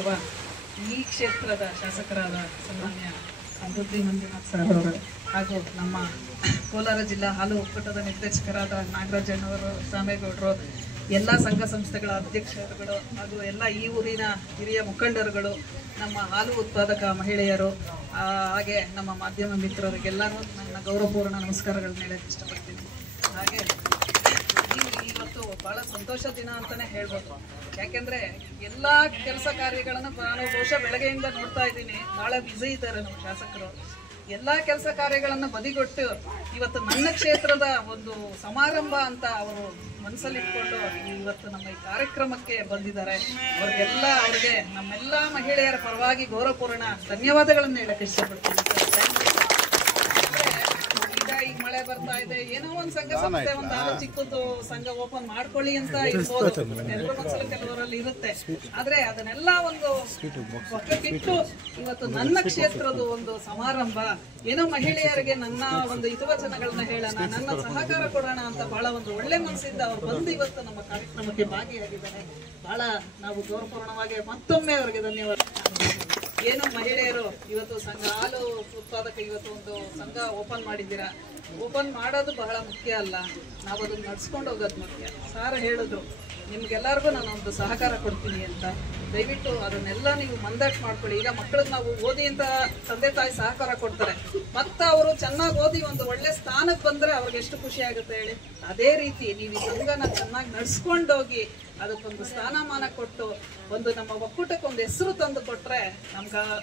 ಆಗಿರುವ ಈ ಕ್ಷೇತ್ರದ ಶಾಸಕರಾದ ಸನ್ಮಾನ್ಯ ಸಮೃದ್ಧಿ ಮಂಜುನಾಥ್ ಸರ್ ಅವರು ಹಾಗೂ ನಮ್ಮ ಕೋಲಾರ ಜಿಲ್ಲಾ ಹಾಲು ಒಕ್ಕೂಟದ ನಿರ್ದೇಶಕರಾದ ನಾಗರಾಜಣ್ಣವರು, ರಾಮೇಗೌಡರು, ಎಲ್ಲ ಸಂಘ ಸಂಸ್ಥೆಗಳ ಅಧ್ಯಕ್ಷರುಗಳು ಹಾಗೂ ಎಲ್ಲ ಈ ಊರಿನ ಹಿರಿಯ ಮುಖಂಡರುಗಳು, ನಮ್ಮ ಹಾಲು ಉತ್ಪಾದಕ ಮಹಿಳೆಯರು, ಹಾಗೆ ನಮ್ಮ ಮಾಧ್ಯಮ ಮಿತ್ರರಿಗೆಲ್ಲರೂ ನನ್ನ ಗೌರವಪೂರ್ಣ ನಮಸ್ಕಾರಗಳನ್ನ ಹೇಳಕ್ಕೆ ಇಷ್ಟಪಡ್ತೀನಿ. ಹಾಗೆ ಇವತ್ತು ಬಹಳ ಸಂತೋಷ ದಿನ ಅಂತಾನೆ ಹೇಳ್ಬೋದು. ಯಾಕೆಂದ್ರೆ ಎಲ್ಲಾ ಕೆಲಸ ಕಾರ್ಯಗಳನ್ನು ನಾನು ಬಹುಶಃ ಬೆಳಗ್ಗೆಯಿಂದ ನೋಡ್ತಾ ಇದ್ದೀನಿ, ಬಹಳ ಬ್ಯುಸಿ ಇದ್ದಾರೆ ನಮ್ಮ ಶಾಸಕರು. ಎಲ್ಲಾ ಕೆಲಸ ಕಾರ್ಯಗಳನ್ನ ಬದಿಗೊಟ್ಟು ಇವತ್ತು ನನ್ನ ಕ್ಷೇತ್ರದ ಒಂದು ಸಮಾರಂಭ ಅಂತ ಅವರು ಮನಸ್ಸಲ್ಲಿ ಇಟ್ಕೊಂಡು ಇವತ್ತು ನಮ್ಮ ಈ ಕಾರ್ಯಕ್ರಮಕ್ಕೆ ಬಂದಿದ್ದಾರೆ. ಅವ್ರಿಗೆ ನಮ್ಮೆಲ್ಲ ಮಹಿಳೆಯರ ಪರವಾಗಿ ಗೌರವಪೂರ್ಣ ಧನ್ಯವಾದಗಳನ್ನ ಹೇಳಕ್ಕೆ ಇಷ್ಟಪಡ್ತೀನಿ. ಈಗ ಮಳೆ ಬರ್ತಾ ಇದೆ, ಏನೋ ಒಂದ್ ಸಂಘ ಸಂಸ್ಥೆ ಒಂದು ಚಿಕ್ಕದು ಸಂಘ ಓಪನ್ ಮಾಡ್ಕೊಳ್ಳಿ ಅಂತ ಇರ್ಬೋದು, ಎಲ್ಲರೂ ಒಂದ್ಸಲ ಕೆಲವರಲ್ಲಿ ಇರುತ್ತೆ. ಆದ್ರೆ ಅದನ್ನೆಲ್ಲ ಒಂದು ಪಕ್ಕಕ್ಕಿಟ್ಟು ಇವತ್ತು ನನ್ನ ಕ್ಷೇತ್ರದ ಒಂದು ಸಮಾರಂಭ, ಏನೋ ಮಹಿಳೆಯರಿಗೆ ನನ್ನ ಒಂದು ಹಿತವಚನಗಳನ್ನ ಹೇಳೋಣ, ನನ್ನ ಸಹಕಾರ ಕೊಡೋಣ ಅಂತ ಬಹಳ ಒಂದು ಒಳ್ಳೆ ಮನಸ್ಸಿಂದ ಅವ್ರು ಬಂದು ಇವತ್ತು ನಮ್ಮ ಕಾರ್ಯಕ್ರಮಕ್ಕೆ ಭಾಗಿಯಾಗಿದ್ದಾರೆ. ಬಹಳ ನಾವು ಗೌರವಪೂರ್ಣವಾಗಿ ಮತ್ತೊಮ್ಮೆ ಅವರಿಗೆ ಧನ್ಯವಾದ. ಏನು ಮಹಿಳೆಯರು ಇವತ್ತು ಸಂಘ ಹಾಲು ಉತ್ಪಾದಕ ಇವತ್ತು ಒಂದು ಸಂಘ ಓಪನ್ ಮಾಡಿದ್ದೀರಾ. ಓಪನ್ ಮಾಡೋದು ಬಹಳ ಮುಖ್ಯ ಅಲ್ಲ, ನಾವು ಅದನ್ನ ನಡ್ಸ್ಕೊಂಡು ಹೋಗೋದು ಮುಖ್ಯ. ಸಾರ್ ಹೇಳಿದ್ರು ನಿಮ್ಗೆಲ್ಲರಿಗೂ ನಾನು ಒಂದು ಸಹಕಾರ ಕೊಡ್ತೀನಿ ಅಂತ. ದಯವಿಟ್ಟು ಅದನ್ನೆಲ್ಲ ನೀವು ಮಂದಟ್ ಮಾಡ್ಕೊಳ್ಳಿ. ಈಗ ಮಕ್ಕಳಿಗೆ ನಾವು ಓದಿ ಅಂತ ತಂದೆ ತಾಯಿ ಸಹಕಾರ ಕೊಡ್ತಾರೆ, ಮತ್ತೆ ಅವರು ಚೆನ್ನಾಗಿ ಓದಿ ಒಂದು ಒಳ್ಳೆ ಸ್ಥಾನಕ್ಕೆ ಬಂದ್ರೆ ಅವ್ರಿಗೆ ಎಷ್ಟು ಖುಷಿ ಆಗುತ್ತೆ ಹೇಳಿ. ಅದೇ ರೀತಿ ನೀವು ಈ ಸಂಘನ ಚೆನ್ನಾಗಿ ನಡ್ಸ್ಕೊಂಡೋಗಿ ಅದಕ್ಕೊಂದು ಸ್ಥಾನಮಾನ ಕೊಟ್ಟು ಒಂದು ನಮ್ಮ ಒಕ್ಕೂಟಕ್ಕೆ ಒಂದು ಹೆಸರು ತಂದು ಕೊಟ್ರೆ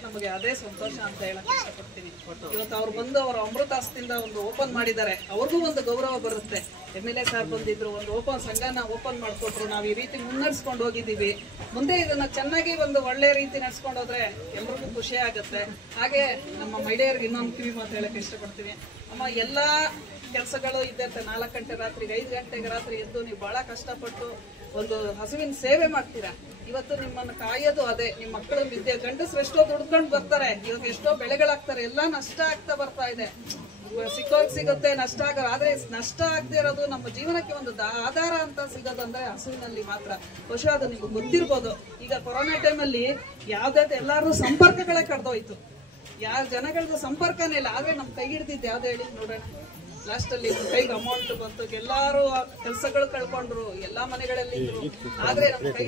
ನಮಗೆ ಅದೇ ಸಂತೋಷ ಅಂತ ಹೇಳಕ್ ಇಷ್ಟಪಡ್ತೀನಿ. ಇವತ್ತು ಅವ್ರು ಬಂದು ಅವರ ಅಮೃತಾಸ್ತಿಯಿಂದ ಒಂದು ಓಪನ್ ಮಾಡಿದ್ದಾರೆ, ಅವ್ರಿಗೂ ಒಂದು ಗೌರವ ಬರುತ್ತೆ. MLA ಸಾರ್ ಬಂದಿದ್ರು, ಒಂದು ಸಂಘನ ಓಪನ್ ಮಾಡಿಕೊಟ್ರು, ನಾವು ಈ ರೀತಿ ಮುನ್ನಡೆಸ್ಕೊಂಡು ಹೋಗಿದ್ದೀವಿ. ಮುಂದೆ ಇದನ್ನ ಚೆನ್ನಾಗಿ ಒಂದು ಒಳ್ಳೆ ರೀತಿ ನಡ್ಸ್ಕೊಂಡು ಹೋದ್ರೆ ಎಲ್ರಿಗೂ ಖುಷಿ ಆಗುತ್ತೆ. ಹಾಗೆ ನಮ್ಮ ಮಹಿಳೆಯರಿಗೆ ಇನ್ನೊಂದು ಕಿವಿ ಮಾತು ಹೇಳಕ್ ಇಷ್ಟಪಡ್ತೀನಿ. ಅಮ್ಮ, ಎಲ್ಲಾ ಕೆಲಸಗಳು ಇದೆ, 4 ಗಂಟೆ ರಾತ್ರಿಗೆ 5 ಗಂಟೆಗೆ ರಾತ್ರಿ ಎದ್ದು ನೀವು ಬಹಳ ಕಷ್ಟಪಟ್ಟು ಒಂದು ಹಸುವಿನ ಸೇವೆ ಮಾಡ್ತೀರಾ. ಇವತ್ತು ನಿಮ್ಮನ್ನು ಕಾಯೋದು ಅದೇ. ನಿಮ್ಮ ಮಕ್ಕಳು ವಿದ್ಯೆ, ಗಂಡಸರು ಎಷ್ಟೋ ದುಡ್ಕೊಂಡು ಬರ್ತಾರೆ, ಇವಾಗ ಎಷ್ಟೋ ಬೆಳೆಗಳಾಗ್ತಾರೆ, ಎಲ್ಲ ನಷ್ಟ ಆಗ್ತಾ ಬರ್ತಾ ಇದೆ. ಸಿಕ್ಕೋರ್ಗೆ ಸಿಗುತ್ತೆ, ನಷ್ಟ ಆಗಲ್ಲ. ಆದ್ರೆ ನಷ್ಟ ಆಗದೆ ಇರೋದು ನಮ್ಮ ಜೀವನಕ್ಕೆ ಒಂದು ಆಧಾರ ಅಂತ ಸಿಗೋದಂದ್ರೆ ಹಸುವಿನಲ್ಲಿ ಮಾತ್ರ. ಬಹುಶಃ ಅದು ನಿಮ್ಗೆ ಗೊತ್ತಿರ್ಬೋದು. ಈಗ ಕೊರೋನಾ ಟೈಮಲ್ಲಿ ಯಾವ್ದಾದ್ರು ಎಲ್ಲಾರು ಸಂಪರ್ಕಗಳೇ ಕಡ್ದೋಯ್ತು, ಯಾರ ಜನಗಳದ್ದು ಸಂಪರ್ಕನೇ ಇಲ್ಲ. ಆದ್ರೆ ನಮ್ ಕೈ ಹಿಡ್ದಿದ್ದು ಯಾವ್ದು ಹೇಳಿ ನೋಡೋಣ. ಲಾಸ್ಟ್ ಅಲ್ಲಿ ಕೈಗೆ ಅಮೌಂಟ್ ಬಂತು, ಎಲ್ಲಾರು ಕೆಲಸಗಳು ಕಳ್ಕೊಂಡ್ರು, ಎಲ್ಲಾ ಮನೆಗಳಲ್ಲಿ ಇದ್ರು. ಆದ್ರೆ ನಮ್ಮ ಕೈ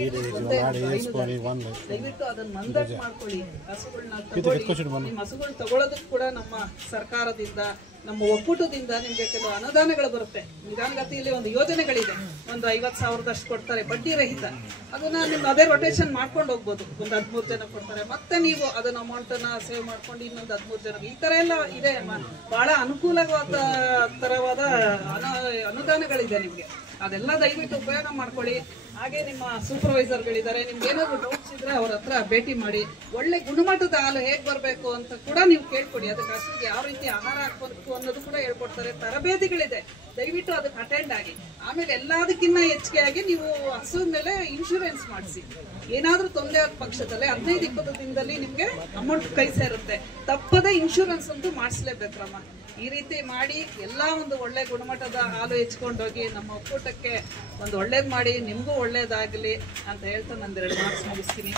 ದಯವಿಟ್ಟು ಅದನ್ನ ಮಂದಟ್ ಮಾಡ್ಕೊಳ್ಳಿ. ಹಸುಗಳನ್ನ ತಗೊಳ್ಳಿ. ನಿಮ್ಮ ಹಸುಗಳು ತಗೊಳ್ಳೋದಕ್ಕೆ ಕೂಡ ನಮ್ಮ ಸರ್ಕಾರದಿಂದ, ನಮ್ಮ ಒಕ್ಕೂಟದಿಂದ ನಿಮ್ಗೆ ಕೆಲವು ಅನುದಾನಗಳು ಬರುತ್ತೆ. ನಿಧಾನಗತಿಯಲ್ಲಿ ಒಂದು ಯೋಜನೆಗಳಿದೆ, ಒಂದು 50,000 ಕೊಡ್ತಾರೆ ಬಡ್ಡಿ ರಹಿತ. ಅದನ್ನ ನಿಮ್ ಅದೇ ರೊಟೇಷನ್ ಮಾಡ್ಕೊಂಡು ಹೋಗ್ಬೋದು. ಒಂದು 13 ಜನ ಕೊಡ್ತಾರೆ, ಮತ್ತೆ ನೀವು ಅದನ್ನ ಅಮೌಂಟ್ ಅನ್ನ ಸೇವ್ ಮಾಡ್ಕೊಂಡು ಇನ್ನೊಂದು 13 ಜನ, ಈ ತರ ಎಲ್ಲ ಇದೆ. ಬಹಳ ಅನುಕೂಲವಾದ ತರವಾದ ಅನುದಾನಗಳಿದೆ ನಿಮ್ಗೆ. ಅದೆಲ್ಲ ದಯವಿಟ್ಟು ಉಪಯೋಗ ಮಾಡ್ಕೊಳ್ಳಿ. ಹಾಗೆ ನಿಮ್ಮ ಸೂಪರ್ವೈಸರ್ಗಳಿದ್ದಾರೆ, ನಿಮ್ಗೆ ಏನಾದ್ರು ಡೌಟ್ಸ್ ಇದ್ರೆ ಅವ್ರ ಹತ್ರ ಭೇಟಿ ಮಾಡಿ. ಒಳ್ಳೆ ಗುಣಮಟ್ಟದ ಹಾಲು ಹೇಗ್ ಬರ್ಬೇಕು ಅಂತ ಕೂಡ ನೀವು ಕೇಳ್ಕೊಡಿ. ಅದಕ್ಕೆ ಹಸುವಿಗೆ ಯಾವ ರೀತಿ ಆಹಾರ ಹಾಕ್ಬೇಕು ಅನ್ನೋದು ಕೂಡ ಹೇಳ್ಕೊಡ್ತಾರೆ. ತರಬೇತಿಗಳಿದೆ, ದಯವಿಟ್ಟು ಅದಕ್ಕೆ ಅಟೆಂಡ್ ಆಗಿ. ಆಮೇಲೆ ಎಲ್ಲದಕ್ಕಿಂತ ಹೆಚ್ಚಿಗೆ ಆಗಿ ನೀವು ಹಸುವಿನ ಮೇಲೆ ಇನ್ಶೂರೆನ್ಸ್ ಮಾಡಿಸಿ. ಏನಾದ್ರೂ ತೊಂದರೆ ಆದ ಪಕ್ಷದಲ್ಲಿ 15-20 ದಿನದಲ್ಲಿ ನಿಮ್ಗೆ ಅಮೌಂಟ್ ಕೈ ಸೇರುತ್ತೆ. ತಪ್ಪದೇ ಇನ್ಶೂರೆನ್ಸ್ ಅಂತೂ ಮಾಡಿಸ್ಲೇಬೇಕ್ರಮ್ಮ. ಈ ರೀತಿ ಮಾಡಿ ಎಲ್ಲಾ ಒಂದು ಒಳ್ಳೆ ಗುಣಮಟ್ಟದ ಹಾಲು ಹೆಚ್ಕೊಂಡೋಗಿ ನಮ್ಮ ಒಕ್ಕೂಟಕ್ಕೆ ಒಂದು ಒಳ್ಳೇದ್ ಮಾಡಿ, ನಿಮ್ಗೂ ಒಳ್ಳೇದಾಗ್ಲಿ ಅಂತ ಹೇಳ್ತಾ ನಂದೆರಡು ಮಾರ್ಕ್ಸ್ ಮುಗಿಸ್ತೀನಿ.